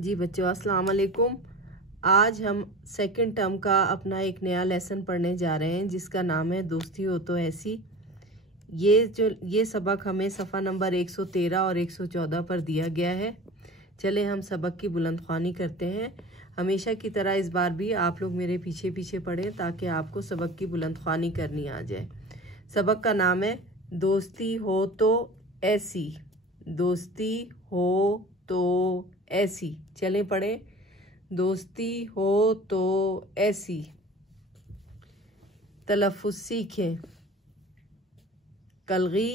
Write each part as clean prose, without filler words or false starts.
जी बच्चों, अस्सलाम वालेकुम। आज हम सेकंड टर्म का अपना एक नया लेसन पढ़ने जा रहे हैं जिसका नाम है दोस्ती हो तो ऐसी। ये सबक हमें सफ़ा नंबर 113 और 114 पर दिया गया है। चले हम सबक की बुलंदख्वानी करते हैं। हमेशा की तरह इस बार भी आप लोग मेरे पीछे पीछे पढ़ें ताकि आपको सबक की बुलंदख्वानी करनी आ जाए। सबक का नाम है दोस्ती हो तो ऐसी। दोस्ती हो तो ऐसी। चलें पढ़ें। दोस्ती हो तो ऐसी। तलफ़्फ़ुज़ सीखें। कलगी,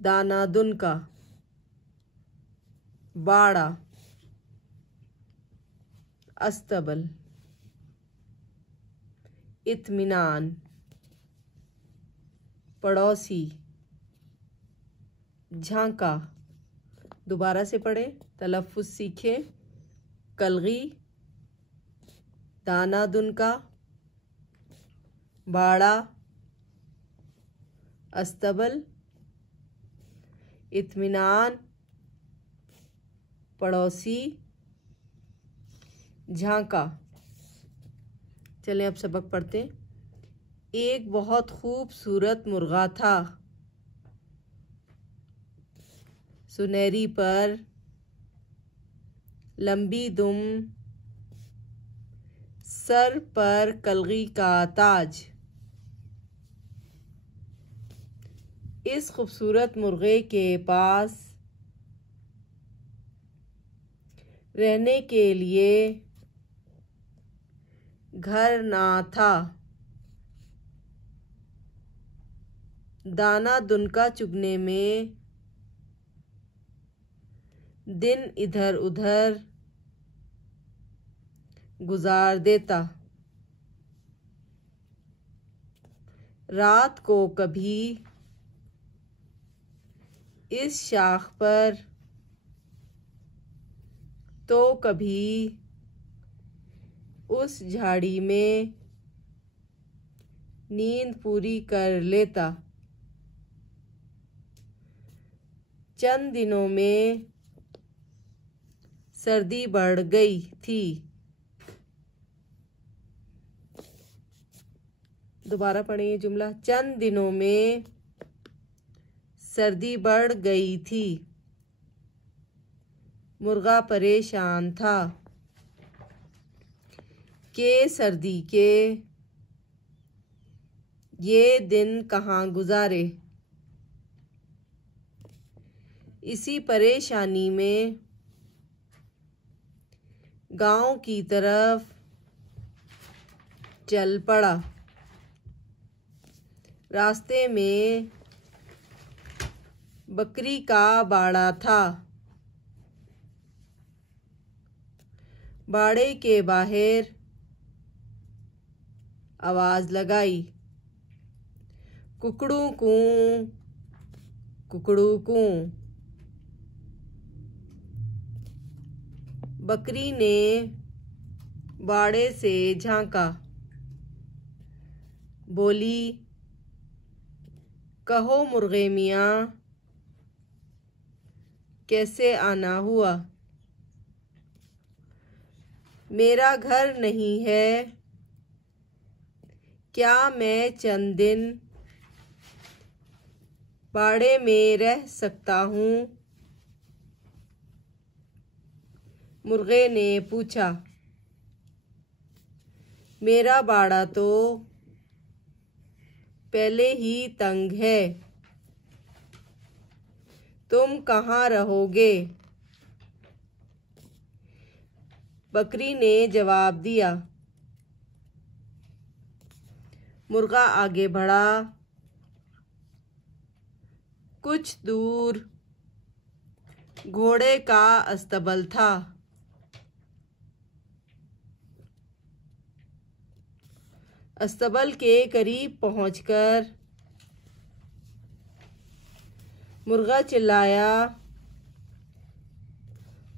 दानादुन का, बाड़ा, अस्तबल, इत्मीनान, पड़ोसी, झांका। दोबारा से पढ़ें। तलफ़्फ़ुज़ सीखें। कलगी, दानादुन का, बाड़ा, अस्तबल, इत्मीनान, पड़ोसी, झांका। चलें अब सबक पढ़ते हैं। एक बहुत खूबसूरत मुर्गा था। सुनहरी पर, लंबी दुम, सर पर कलगी का ताज। इस खूबसूरत मुर्गे के पास रहने के लिए घर ना था। दाना दुनका चुगने में दिन इधर उधर गुजार देता। रात को कभी इस शाख पर तो कभी उस झाड़ी में नींद पूरी कर लेता। चंद दिनों में सर्दी बढ़ गई थी। दोबारा पढ़ें ये जुमला। चंद दिनों में सर्दी बढ़ गई थी। मुर्गा परेशान था कि सर्दी के ये दिन कहाँ गुजारे। इसी परेशानी में गांव की तरफ चल पड़ा। रास्ते में बकरी का बाड़ा था। बाड़े के बाहर आवाज लगाई, कुकड़ू कूं, कुकड़ू कूं। बकरी ने बाड़े से झांका, बोली, कहो मुर्गे मियाँ, कैसे आना हुआ? मेरा घर नहीं है, क्या मैं चंद दिन बाड़े में रह सकता हूँ? मुर्गे ने पूछा, मेरा बाड़ा तो पहले ही तंग है, तुम कहाँ रहोगे? बकरी ने जवाब दिया। मुर्गा आगे बढ़ा। कुछ दूर घोड़े का अस्तबल था। अस्तबल के करीब पहुंचकर मुर्गा चिल्लाया,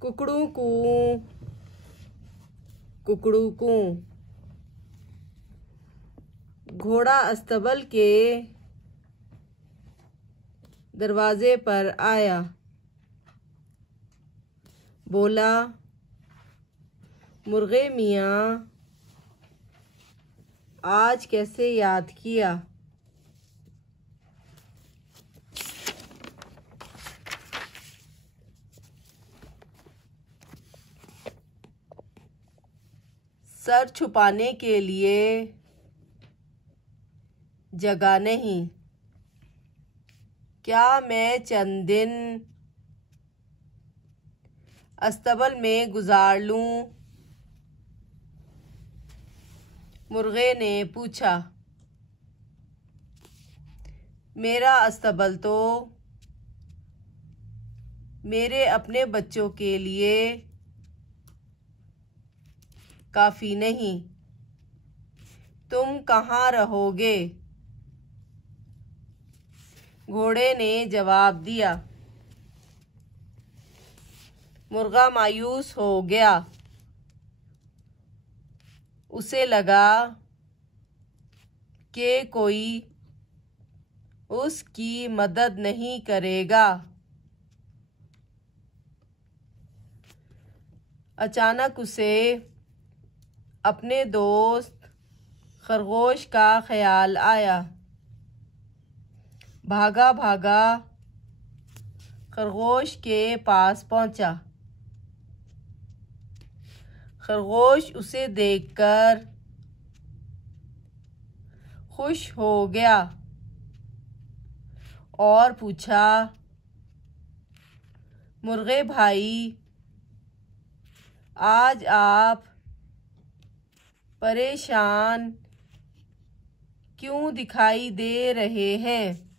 कुकड़ू कूं, कुकड़ू कूं। घोड़ा अस्तबल के दरवाजे पर आया। बोला, मुर्गे मियाँ आज कैसे याद किया? सर छुपाने के लिए जगह नहीं, क्या मैं चंद दिन अस्तबल में गुजार लूं? मुर्गे ने पूछा, मेरा अस्तबल तो मेरे अपने बच्चों के लिए काफ़ी नहीं, तुम कहाँ रहोगे? घोड़े ने जवाब दिया। मुर्गा मायूस हो गया। उसे लगा कि कोई उसकी मदद नहीं करेगा। अचानक उसे अपने दोस्त खरगोश का ख्याल आया। भागा भागा खरगोश के पास पहुंचा। खरगोश उसे देखकर खुश हो गया और पूछा, मुर्गे भाई, आज आप परेशान क्यों दिखाई दे रहे हैं?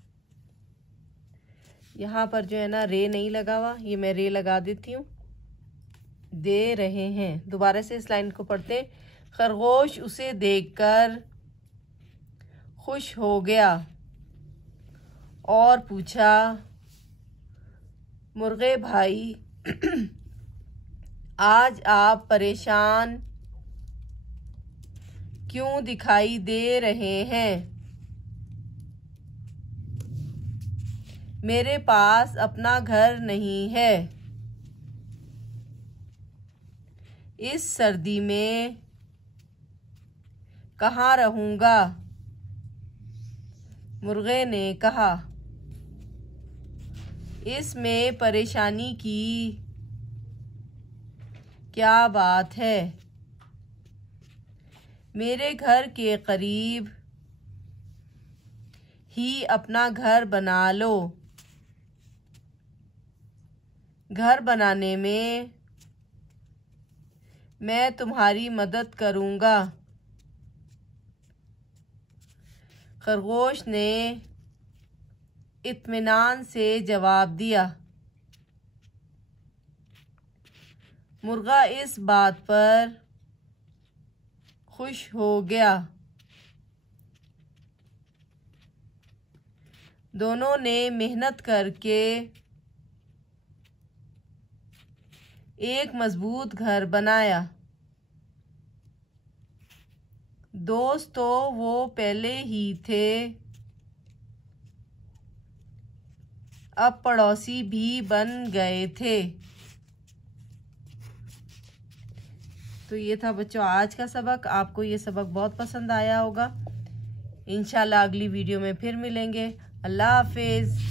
यहाँ पर जो है ना रे नहीं लगा हुआ, ये मैं रे लगा देती हूँ। दे रहे हैं। दोबारा से इस लाइन को पढ़ते हैं। खरगोश उसे देखकर खुश हो गया और पूछा, मुर्गे भाई, आज आप परेशान क्यों दिखाई दे रहे हैं? मेरे पास अपना घर नहीं है। इस सर्दी में कहाँ रहूँगा? मुर्गे ने कहा। इसमें परेशानी की क्या बात है? मेरे घर के करीब ही अपना घर बना लो। घर बनाने में मैं तुम्हारी मदद करूँगा। खरगोश ने इत्मीनान से जवाब दिया। मुर्गा इस बात पर खुश हो गया। दोनों ने मेहनत करके एक मजबूत घर बनाया। दोस्त तो वो पहले ही थे, अब पड़ोसी भी बन गए थे। तो ये था बच्चों आज का सबक। आपको ये सबक बहुत पसंद आया होगा। इंशाल्लाह अगली वीडियो में फिर मिलेंगे। अल्लाह हाफिज़।